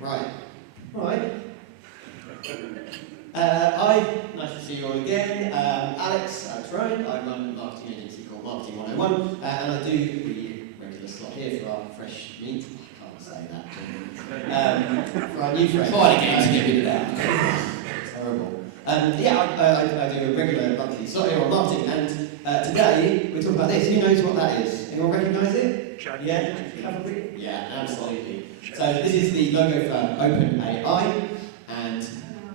Right. Right. Nice to see you all again. Alex Ryan. I run a marketing agency called Marketing 101, and I do the regular slot here for our fresh meat. I can't say that. For our new friends. Fight again to get rid of that. Terrible. I do a regular monthly slot here on marketing, and today we're talking about this. Who knows what that is? Anyone recognise it? Yeah? Yeah, absolutely. So this is the logo for OpenAI, and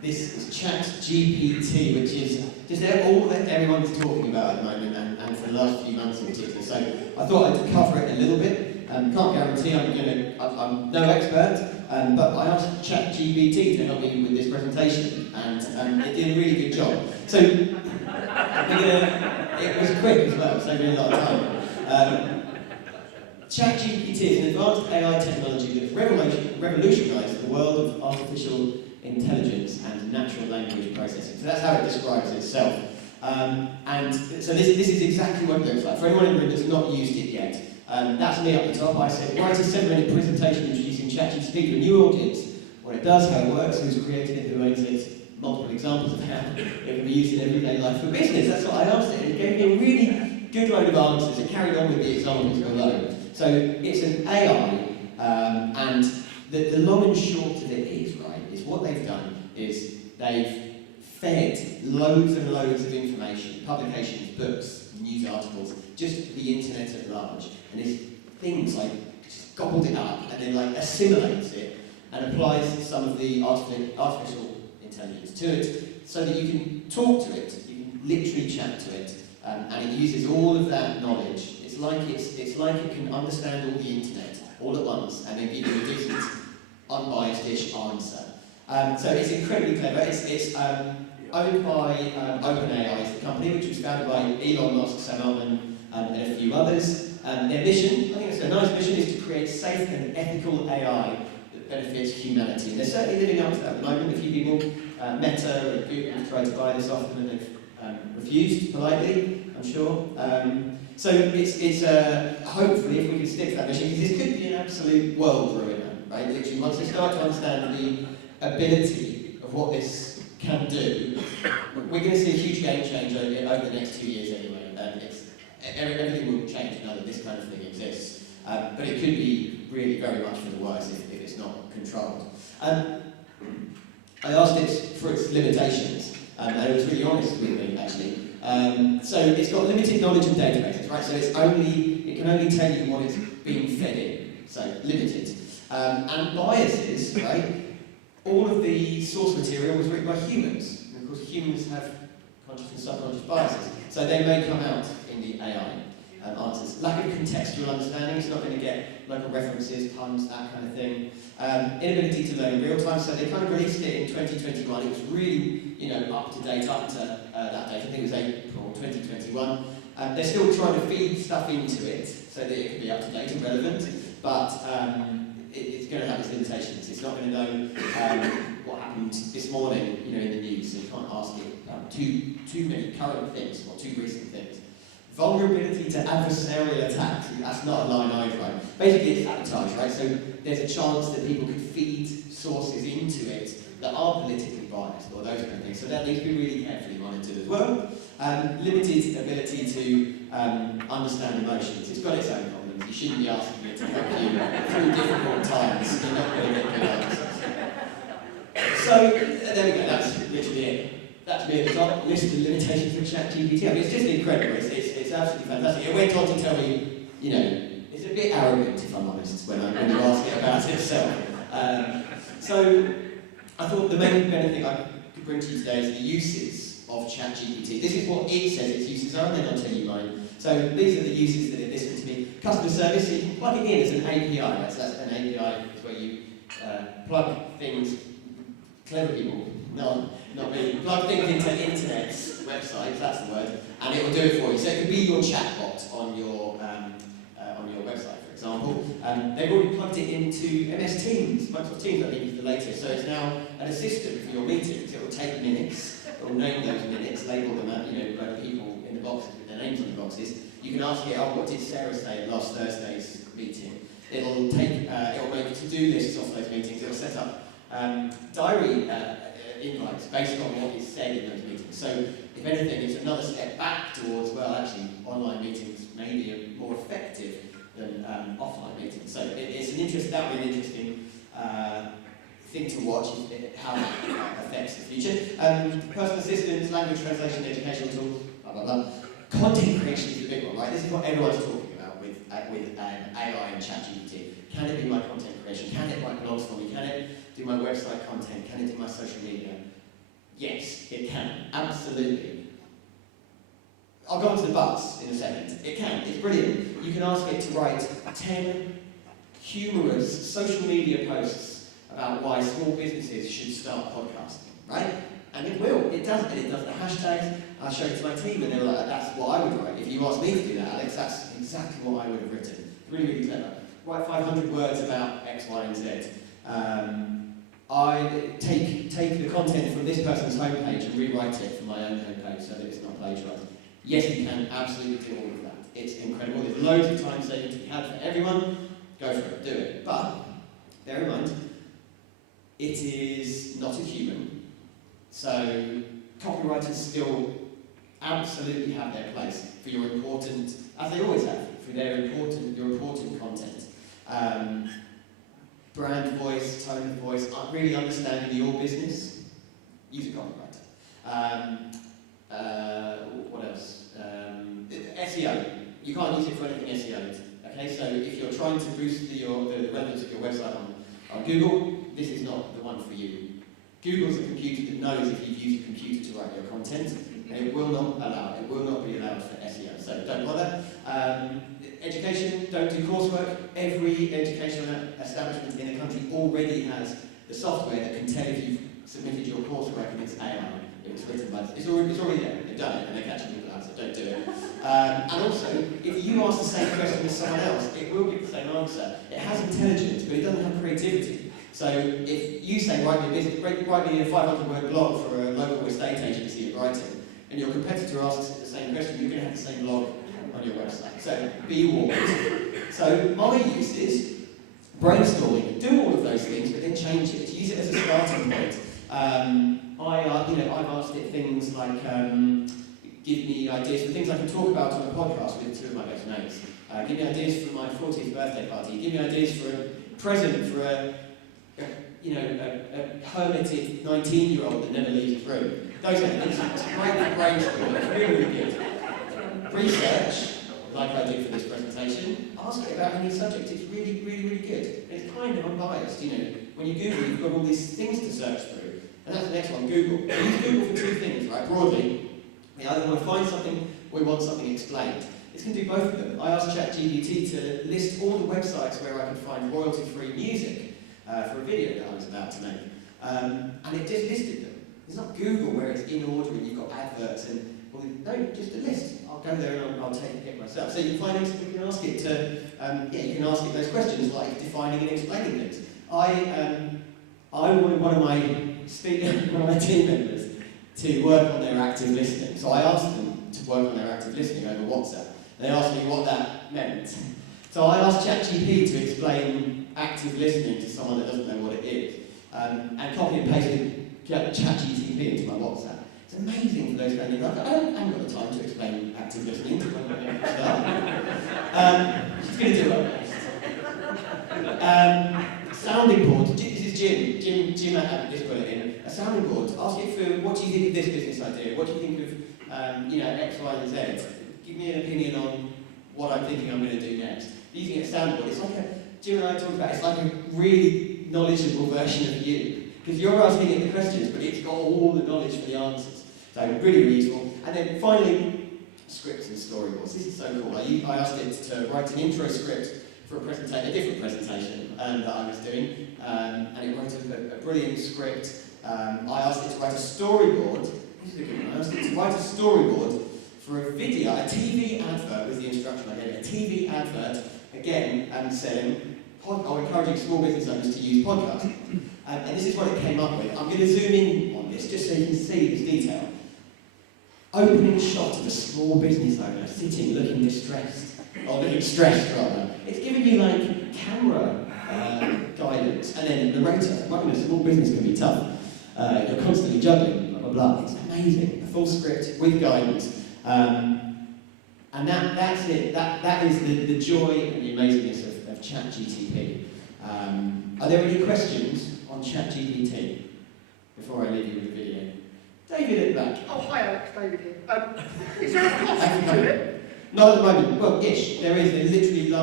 this is ChatGPT, which is just all that everyone's talking about at the moment, and for the last few months in particular. So I thought I'd cover it a little bit. Can't guarantee I'm no expert, but I asked ChatGPT to help me with this presentation, and it did a really good job. So it was quick as well, saving me a lot of time. ChatGPT is an advanced AI technology that's revolutionised the world of artificial intelligence and natural language processing. So that's how it describes itself. And so this is exactly what it looks like. For anyone in the room that's not used it yet, that's me up the top. I said, write a 7-minute presentation introducing ChatGPT to a new audience. What it does, how it works, who's created it, who owns it, multiple examples of how it can be used in everyday life for business. That's what I asked it, and it gave me a really good load of answers. It carried on with the examples below. So it's an AI, and the long and short of it is, right, is what they've done is they've fed loads and loads of information, publications, books, news articles, just the internet at large, and these things like just gobbled it up and then like assimilates it and applies some of the artificial intelligence to it so that you can talk to it, you can literally chat to it, and it uses all of that knowledge. It's like it can understand all the internet all at once and then give you a decent, unbiased-ish answer. So it's incredibly clever. It's owned by OpenAI, is the company, which was founded by Elon Musk, Sam Altman, and a few others. Their mission, I think it's a nice mission, is to create safe and ethical AI that benefits humanity. And they're certainly living up to that at the moment. A few people, Meta and Google, have tried to buy this off them and they've refused politely, I'm sure. So it's hopefully, if we can stick to that mission, because this could be an absolute world ruiner, right? Literally, once we start to understand the ability of what this can do, we're going to see a huge game change over the next 2 years anyway. Everything will change now that this kind of thing exists. But it could be really very much for the worse if it's not controlled. I asked it for its limitations, and it was really honest with me, actually. So it's got limited knowledge and databases, right? So it can only tell you what it's being fed in, so limited. And biases, right? All of the source material was written by humans. And of course, humans have conscious and subconscious biases, so they may come out in the AI answers. Lack of contextual understanding, it's not going to get local references, puns, that kind of thing. Inability to learn in real time, so they kind of released it in 2021. It was really, up to date up to that date. I think it was April 2021. They're still trying to feed stuff into it so that it can be up to date and relevant, but it's going to have its limitations. It's not going to know what happened this morning, in the news, so you can't ask it too many current things or too recent things. Vulnerability to adversarial attacks, that's not a line either, right? Basically it's sabotage, right? So there's a chance that people could feed sources into it that are politically biased or those kind of things. So that needs to be really carefully monitored as well. Limited ability to understand emotions. It's got its own problems. You shouldn't be asking it to help you through difficult times. You're not going to get good answers. So there we go, that's literally it. That's me at the top, list of limitations of ChatGPT. I mean, it's just incredible, it's absolutely fantastic. It went on to tell me, it's a bit arrogant, if I'm honest, when you ask it about itself. So I thought the main benefit I could bring to you today is the uses of ChatGPT. This is what it says its uses are, and then I'll tell you mine. So these are the uses that it lists to me. Customer service, so you can plug it in as an API. Right? So that's an API is where you plug things, clever people, not me, plug things into internet's websites, that's the word, and it will do it for you. So it could be your chatbot on your website, for example. They've already plugged it into MS Teams. Microsoft Teams, I think, is the latest. So it's now an assistant for your meetings. It will take minutes, it will name those minutes, label them at, by the people in the boxes with their names on the boxes. You can ask it, what did Sarah say at last Thursday's meeting? It'll make to-do lists off those meetings. It'll set up diary invites based on what is said in those meetings. So if anything, it's another step back towards, well, actually, online meetings may be more effective than offline meetings. So that would be an interesting thing to watch, how that affects the future. Personal assistants, language translation, educational tools, blah, blah, blah. Content creation is the big one, right? This is what everyone's talking about with AI and ChatGPT. Can it be my content creation? Can it write blogs for me? Can it do my website content? Can it do my social media? Yes, it can. Absolutely. I'll go on to the buts in a second. It can. It's brilliant. You can ask it to write 10 humorous social media posts about why small businesses should start podcasting, right? And it will. It does. And it does the hashtags. I showed it to my team and they were like, that's what I would write. If you asked me to do that, Alex, that's exactly what I would have written. Really, really clever. Write 500 words about X, Y, and Z. I take the content from this person's homepage and rewrite it for my own homepage so that it's not plagiarised. Yes, you can absolutely do all of that. It's incredible. There's loads of time saving to be had for everyone. Go for it. Do it. But bear in mind, it is not a human. So copywriters still absolutely have their place for your important, as they always have, for your important content. Brand voice, tone of voice, really understanding your business, use a copywriter. What else? SEO. You can't use it for anything SEO. Okay, so if you're trying to boost the relevance of your website on Google, this is not the one for you. Google's a computer that knows if you've used a computer to write your content, and it will not be allowed for SEO. So don't bother. Education, don't do coursework. Every educational establishment in the country already has the software that can tell if you've submitted your coursework and it's AI. It's written by it's already there. They've done it and they're catching people out, so don't do it. And also, if you ask the same question as someone else, it will give the same answer. It has intelligence, but it doesn't have creativity. So if you say, write me a 500-word blog for a local estate agency of writing, and your competitor asks the same question, you're going to have the same blog on your website. So be warned. So my use is brainstorming. Do all of those things, but then change it. Use it as a starting point. I've asked it things like, give me ideas for things I can talk about on a podcast with two of my best mates. Give me ideas for my 40th birthday party. Give me ideas for a present for a hermited 19-year-old that never leaves his room. Those kind of things. It's great for brainstorming. It's really, really good. Research, like I did for this presentation, ask it about any subject. It's really, really, really good. And it's kind of unbiased. When you Google, you've got all these things to search through. And that's the next one, Google. We use Google for two things, right? Broadly, we either want to find something or we want something explained. It's going to do both of them. I asked ChatGPT to list all the websites where I could find royalty-free music for a video that I was about to make. And it just listed them. It's not Google where it's in order and you've got adverts and, well, no, just a list. I'll go there and I'll take it myself. So you can ask it to, you can ask it those questions like defining and explaining things. I wanted one of my team members to work on their active listening. So I asked them to work on their active listening over WhatsApp. They asked me what that meant. So I asked ChatGPT to explain active listening to someone that doesn't know what it is, and copy and pasted ChatGPT into my WhatsApp. It's amazing for those kind of things. I haven't got the time to explain active listening to when I'm she's going to do it. Sounding board. This is Jim had this bullet in. A sounding board. Ask it for what do you think of this business idea? What do you think of X, Y, and Z? Give me an opinion on what I'm thinking I'm going to do next. Using a sounding board. It's like Jim and I talked about. It's like a really knowledgeable version of you because you're asking it the questions, but it's got all the knowledge for the answers. So really, really useful. And then finally, scripts and storyboards. This is so cool. I asked it to write an intro script for a different presentation that I was doing, and it wrote a brilliant script. I asked it to write a storyboard. This is a good one. I asked it to write a storyboard for a video, a TV advert was the instruction I gave it. A TV advert, again, selling. I'm encouraging small business owners to use podcasts. And this is what it came up with. I'm going to zoom in on this just so you can see this detail. Opening shot of a small business owner sitting looking distressed, or looking stressed rather. It's giving you like camera guidance brilliant. And then the narrator, my goodness, small business can be tough. You're constantly juggling, blah, blah, blah. It's amazing. A full script with guidance. And that's it. That is the joy and the amazingness of ChatGPT. Are there any questions on ChatGPT before I leave you with the video? David at the back. Oh, hi Alex, David here. Is there a cost to it? Not at the moment. Well, ish. There is. They literally,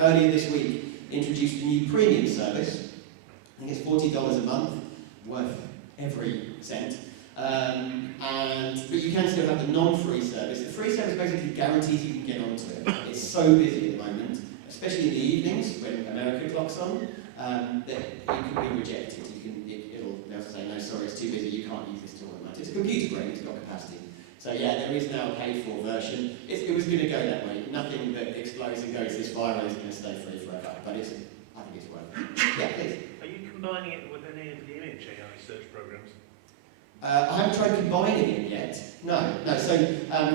earlier this week, introduced a new premium service. I think it's $40 a month, worth every cent. But you can still have the non-free service. The free service basically guarantees you can get onto it. It's so busy at the moment, especially in the evenings when America clocks on, that it can be rejected. They'll say, no, sorry, it's too busy, you can't use this tool at the moment. It's a computer brain, it's got capacity. So yeah, there is now a paid-for version. It was going to go that way. Nothing that explodes and goes this viral is going to stay free forever. But I think it's worth it. Yeah, please. Are you combining it with any of the image AI search programs? I haven't tried combining it yet. No. So,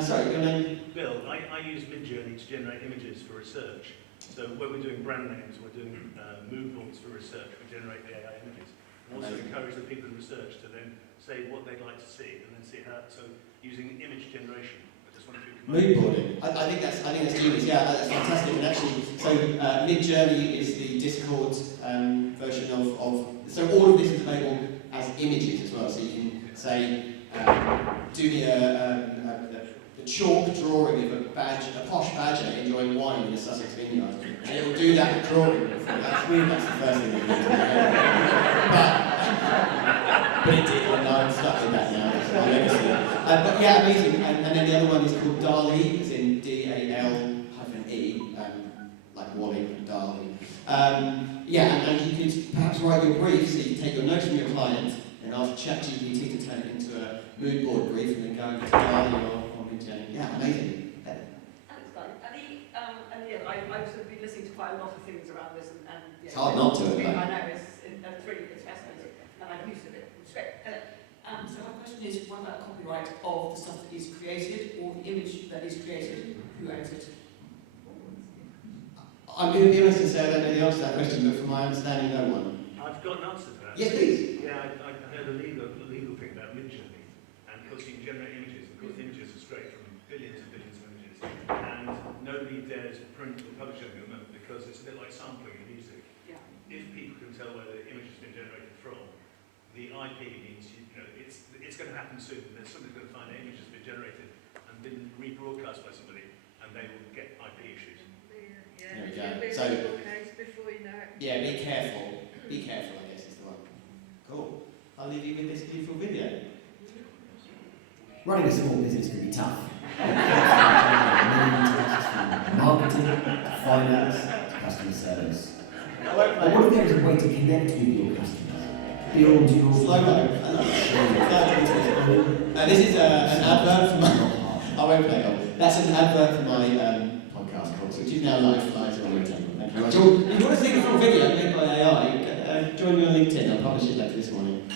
sorry, your name? Bill, I use Midjourney to generate images for research. So when we're doing brand names, we're doing mood boards for research, we generate the AI images. And also encourage the people in research to then say what they'd like to see and then see how. So using image generation. I just wanted to mood boarding. I think that's genius. Yeah, that's fantastic. And actually, so Midjourney is the Discord version of. So all of this is available as images as well. So you can say, do me a chalk drawing of a posh badger enjoying wine in a Sussex vineyard, and it will do that drawing. That's weird. That's the first thing it did. But it did, and I'm stuck with that now. That's my legacy. But yeah, amazing. And then the other one is called DALL-E, as in D-A-L-E, like Wally and DALL-E. And you could perhaps write your brief, so you can take your notes from your client and ask ChatGPT to turn it into a mood board brief, and then go over to DALL-E or Midjourney. Yeah, amazing. I've sort of been listening to quite a lot of things around this, and it's hard not to. I know it's fascinating, and I'm used to it. It's great. So my question is, what about copyright of the stuff that is created, or the image that is created? Who owns it? I'm going to be honest and say I don't know the answer to that question, but from my understanding, no one. I've got an answer to that. Yes, please. Yeah, I heard a legal thing about Midjourney, and of course you can generate images. Of course, the images are straight from billions and billions of images, and nobody dares print or publish them at the moment because it's a bit like sampling in music. Yeah. If people can tell where the image has been generated from, the IP means it's going to happen soon. There's somebody's going to find an image has been generated and been rebroadcast by somebody, and they will get IP issues. There we go. So, yeah, be careful. Be careful, I guess, is the one. Cool. I'll leave you with this beautiful video. Running a small business can be tough. Marketing, finance, customer service. But what if there is a way to connect with your customers? Build your slow-mo. This is an advert for my... I won't play it on. That's an advert for my podcast course, which is now live on your channel. Thank you very much. If you want to see the full video made by AI, join me on LinkedIn. I'll publish it later this morning.